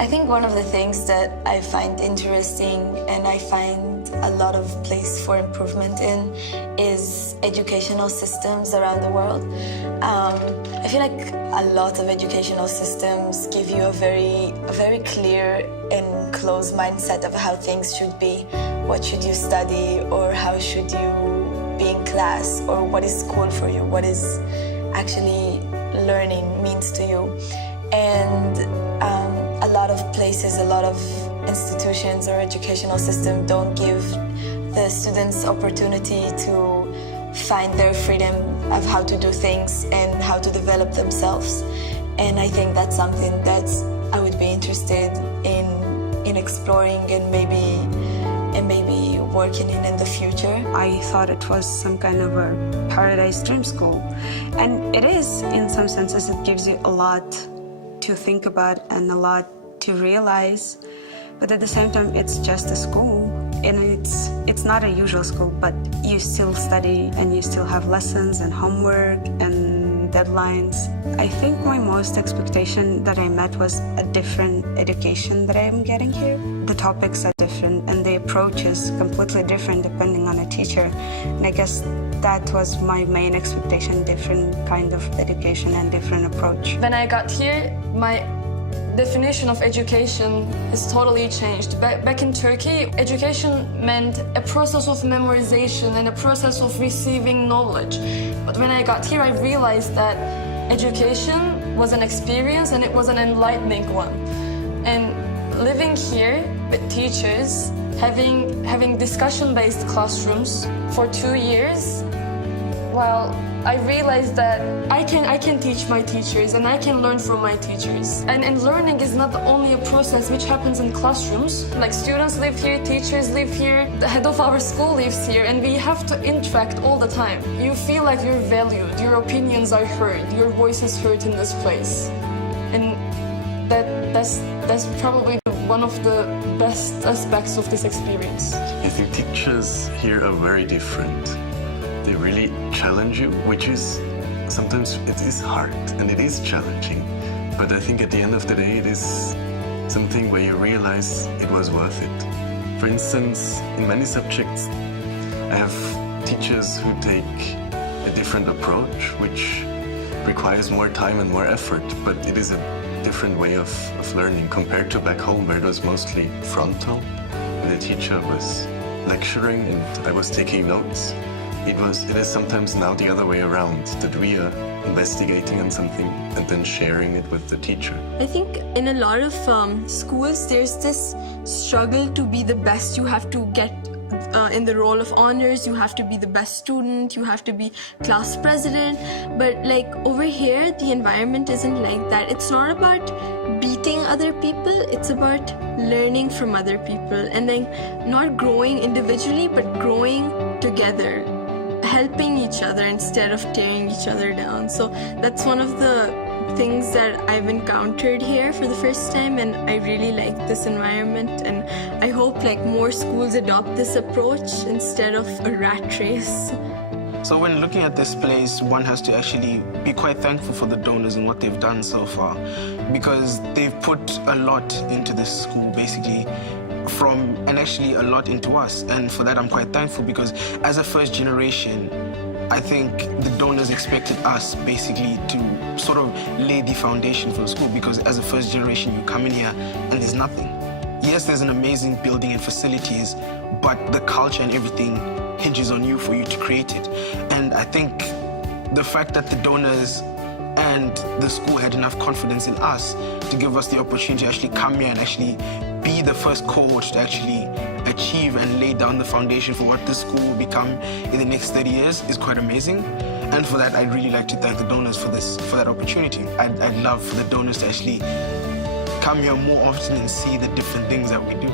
I think one of the things that I find interesting and I find a lot of place for improvement in is educational systems around the world. I feel like a lot of educational systems give you a very clear and close mindset of how things should be. What should you study, or how should you be in class, or what is school for you, what is actually learning means to you. And a lot of places, a lot of institutions or educational system don't give the students opportunity to find their freedom of how to do things and how to develop themselves. And I think that's something that I would be interested in exploring and maybe working in the future. I thought it was some kind of a paradise dream school. And it is, in some senses. It gives you a lot to think about and a lot to realize. But at the same time, it's just a school. And it's not a usual school, but you still study and you still have lessons and homework and deadlines. I think my most expectation that I met was a different education that I'm getting here. The topics are different and the approach is completely different depending on the teacher. And I guess that was my main expectation, different kind of education and different approach. When I got here, my definition of education has totally changed. Back in Turkey, education meant a process of memorization and a process of receiving knowledge. But when I got here, I realized that education was an experience and it was an enlightening one. And living here with teachers, having discussion-based classrooms for 2 years, well, I realized that I can teach my teachers and I can learn from my teachers. And learning is not only a process which happens in classrooms. Like, students live here, teachers live here, the head of our school lives here, and we have to interact all the time. You feel like you're valued, your opinions are heard, your voice is heard in this place. And that's probably one of the best aspects of this experience. I think teachers here are very different. They really challenge you, which is sometimes it is hard and it is challenging. But I think at the end of the day, it is something where you realize it was worth it. For instance, in many subjects, I have teachers who take a different approach, which requires more time and more effort, but it is a different way of learning compared to back home, where it was mostly frontal. And the teacher was lecturing and I was taking notes. It is sometimes now the other way around, that we are investigating on something and then sharing it with the teacher. I think in a lot of schools, there's this struggle to be the best. You have to get in the role of honors, you have to be the best student, you have to be class president. But like over here, the environment isn't like that. It's not about beating other people, it's about learning from other people and then not growing individually, but growing together, helping each other instead of tearing each other down. So that's one of the things that I've encountered here for the first time, and I really like this environment, and I hope like more schools adopt this approach instead of a rat race. So when looking at this place, one has to actually be quite thankful for the donors and what they've done so far, because they've put a lot into this school basically, and actually a lot into us. And for that I'm quite thankful, because as a first generation, I think the donors expected us basically to sort of lay the foundation for the school, because as a first generation you come in here and there's nothing. Yes, there's an amazing building and facilities, but the culture and everything hinges on you for you to create it. And I think the fact that the donors and the school had enough confidence in us to give us the opportunity to actually come here and actually be the first cohort to actually achieve and lay down the foundation for what this school will become in the next 30 years is quite amazing. And for that, I'd really like to thank the donors for that opportunity. I'd love for the donors to actually come here more often and see the different things that we do.